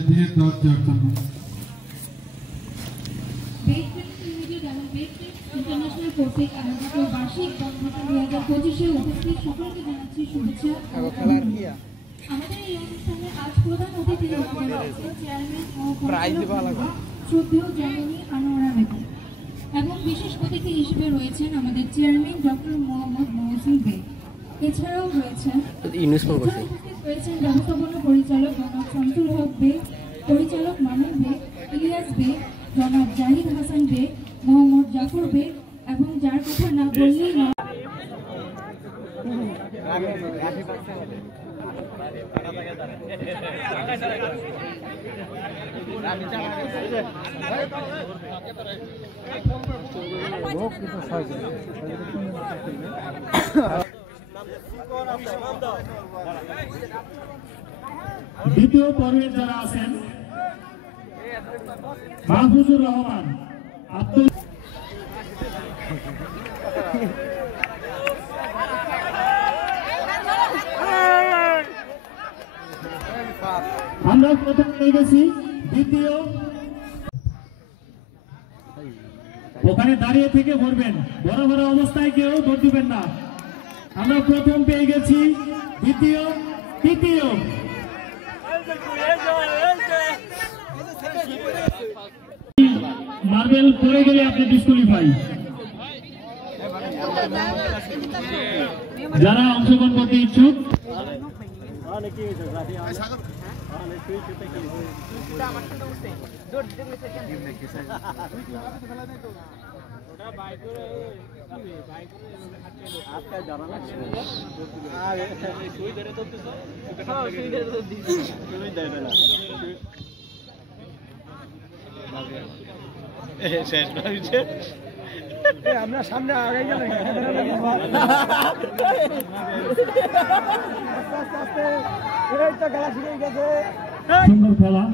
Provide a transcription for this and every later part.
আজকের দিনের দরজার জন্য ইন্টারন্যাশনাল কোর্সের আয়োজিত বার্ষিক বনভোজন 2025-এ উপস্থিত সকলকে জানাচ্ছি শুভেচ্ছা। আমাদের এই অনুষ্ঠানে আজ প্রধান অতিথি হিসেবে রয়েছেন চেয়ারম্যান ও শ্রদ্ধেয় জননী আনোয়ারা বেগম এবং বিশেষ অতিথি হিসেবে রয়েছেন আমাদের চেয়ারম্যান ডক্টর মোহাম্মদ মহসিন বেগ। এছাড়াও রয়েছেন ব্যবস্থাপনা পরিচালক জনাব শামসুল হক বেগ, পরিচালক মামুন বেগ, ইলিয়াস বেগ, জনাব জাহিদ হাসান বেগ, মোহাম্মদ জাফর বেগ এবং যার কথা না বললেই না দ্বিতীয় পর্বে যারা আছেন মাহফুজুর রহমান, আব্দুল আমরা প্রথম পেয়ে গেছি। দ্বিতীয় ওখানে দাঁড়িয়ে থেকে ভরবেন, বড় বড় অবস্থায় কেউ ভোট দিবেন না। আমরা প্রথম পেয়ে গেছি, দ্বিতীয়, তৃতীয়। মার্বেল পড়ে গেলে আপনি ডিসকুয়ালিফাই। যারা অংশগ্রহণ করতে ইচ্ছুক আমরা সামনে আগে গেলে সুন্দর খেলা।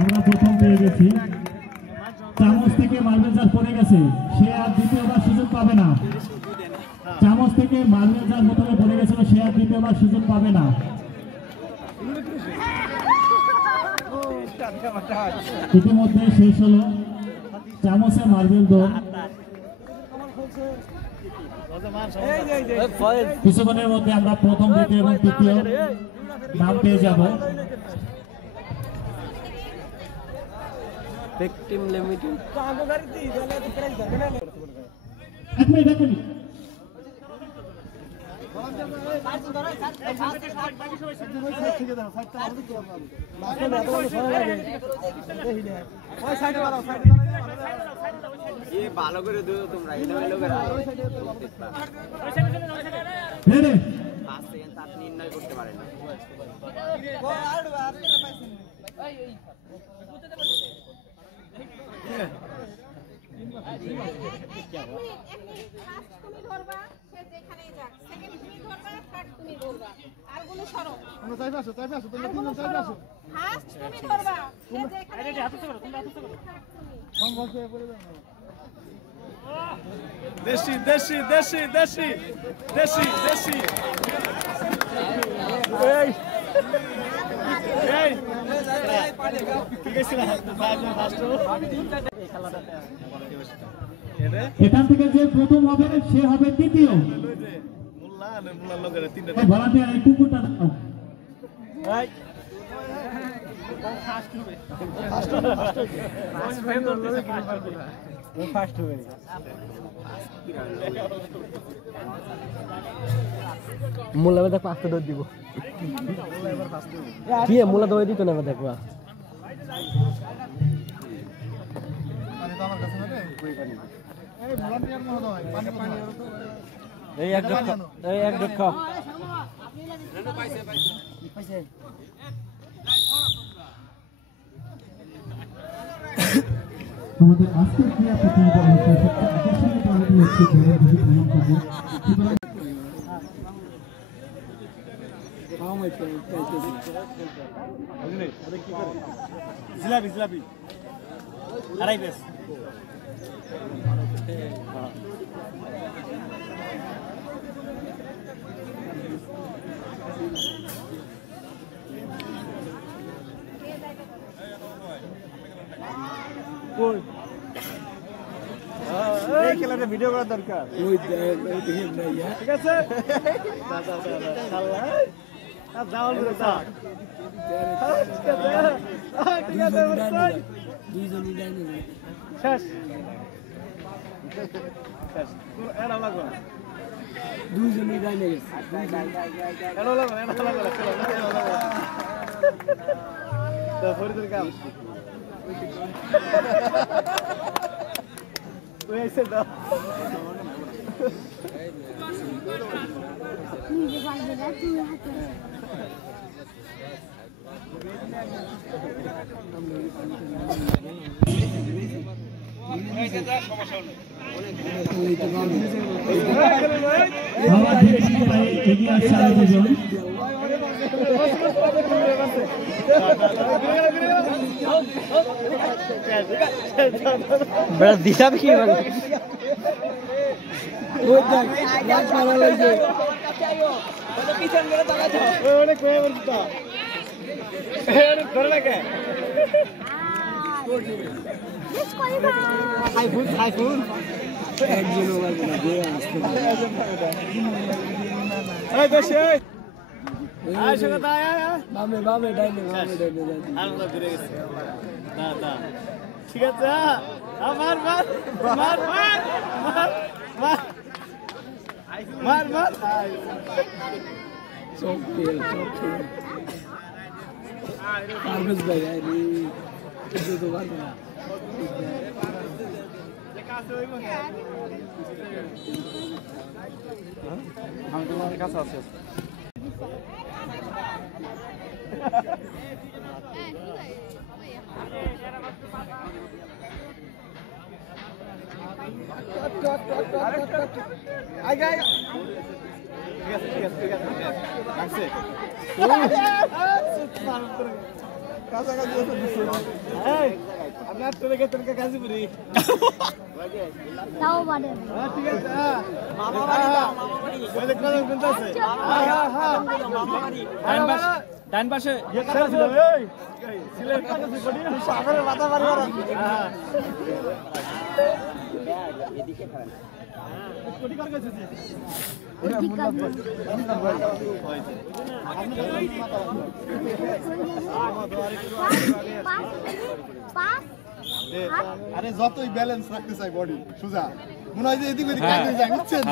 আমরা প্রথম পেয়ে গেছি। চামচ থেকে মার্বেল জার পড়ে গেছে, সে আর দ্বিতীয়বার সুযোগ পাবে না। চামচ থেকে মার্বেল জার প্রথমে পড়ে গেছিল, সে আর দ্বিতীয়বার সুযোগ পাবে না। ইতিমধ্যে শেষ হলো চামচে মার্বেল দৌড়। কিছুক্ষণের মধ্যে আমরা প্রথম, দ্বিতীয় এবং তৃতীয় নাম পেয়ে যাব। ভালো করে দিও তোমরা, নির্ণয় করতে পারে না। দেশি দেশি দেশি দেশি দেশি দেশি এখান থেকে যে প্রথম হবে সে হবে তৃতীয়। ভলান্টিয়ার এই কুকুরটা দাও। মোলা দেখ 5টা দৌড় দিব কি মোলা দৌড় দিত না দেখবা এই এক ডক আমাদের আজকের ক্রীড়া প্রতিযোগিতা হচ্ছে সবচেয়ে আকর্ষণীয় পর্বটি হচ্ছে ভ্রমণ করবো। জিলাপি জিলাপি আড়াই পেস একটা ভিডিও করার দরকার ঠিক আছে যাওয়ার ঠিক আছে শেষ এরা লাগবে না দুইজনই ডাইনে গেছে এরা লাগবে তো ফরিদের কাম ওই এসে দাও নিজে পারবে না তুই হাতে আবার ধীরে ধীরে পায়ে এগিয়ে আসছে আরো দুজন। বেড়া দিশাবে কি বলে ওই দেখ গাছ মারা লাগছে ওটা পিছন করে তাকাচ্ছ ওরে কই বলতো এরে ধরে লাগে বেশ কই ভাই আইফোন একজন লাগে না যে আসছে এই বেশি আয় সগতা আয় বামে ডাইনে আর তো ঘুরে গেছে দা ঠিক আছে মার পারভেজ ভাই আরে কিছু তো পারবে না আমি তোমার কাছে আছি আপনার তোর কাছে পুরি তাও বাড়ে ঠিক আছে ডান পাশে সাগরের মাথা মারি আরে যতই ব্যালেন্স রাখতে চাই বডি সোজা মনে হয় যে এদিক ওদিক কাটতে যায় বুঝছেন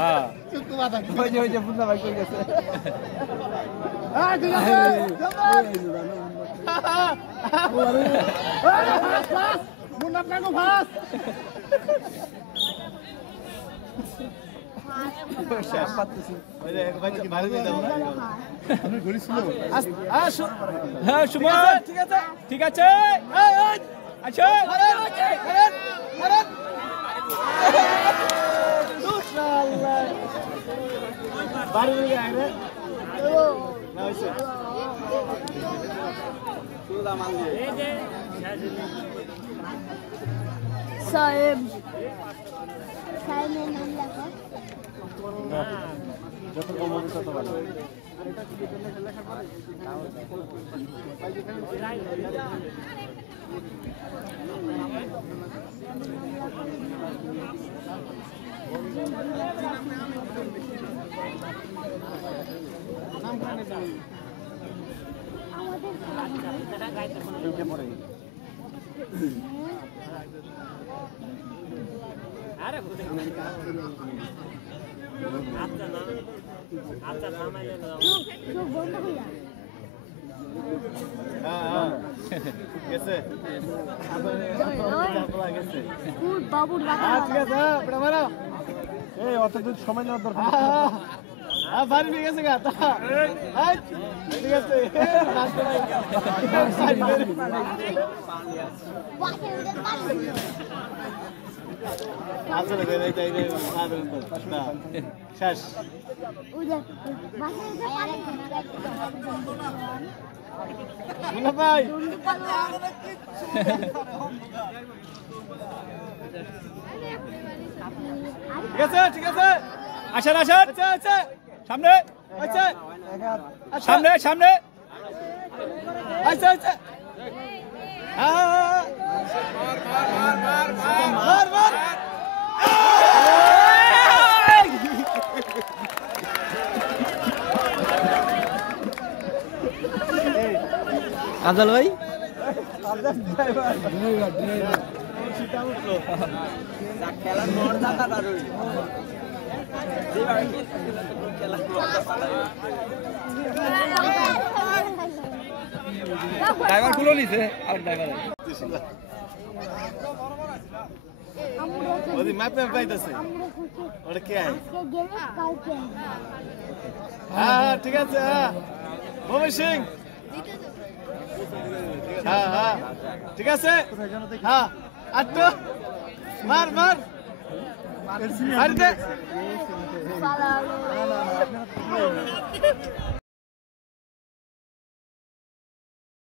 চুপ মাথা ওই যে বুঝলা ভাই কই গেছে ঠিক আছে মুন্না কাকু ফাস শেষ পাচ্ছি ওই যে ভাই কি ভালো দিয়ে দাও আমি ঘড়ি ছিল হ্যাঁ সুমন ঠিক আছে আচ্ছা বাড়ি গিয়ে রে না হইছে সুদা মাল দিয়ে সাহেব সাহেবের নাম লেখো যত কম হবে তত ভালো চোখ বন্ধ হইয়া গেছে বাবুর ঠিক আছে এই অত দূর সময় নেওয়ার দরকার বাড়ি নিয়ে গেছে গা ঠিক আছে আসলে শেষ মুন্না ভাই ঠিক আছে আসেন আচ্ছা সামনে আচ্ছা সামনে আচ্ছা মার আফজাল ভাই ড্রাইভার গুলো নিছে আর ড্রাইভার ওদি ম্যাপে পাইতাছে ওটা কে আয় হ্যাঁ ঠিক আছে হ্যাঁ মমি সিং হ্যাঁ হ্যাঁ ঠিক আছে হ্যাঁ আটটো মার মার আরে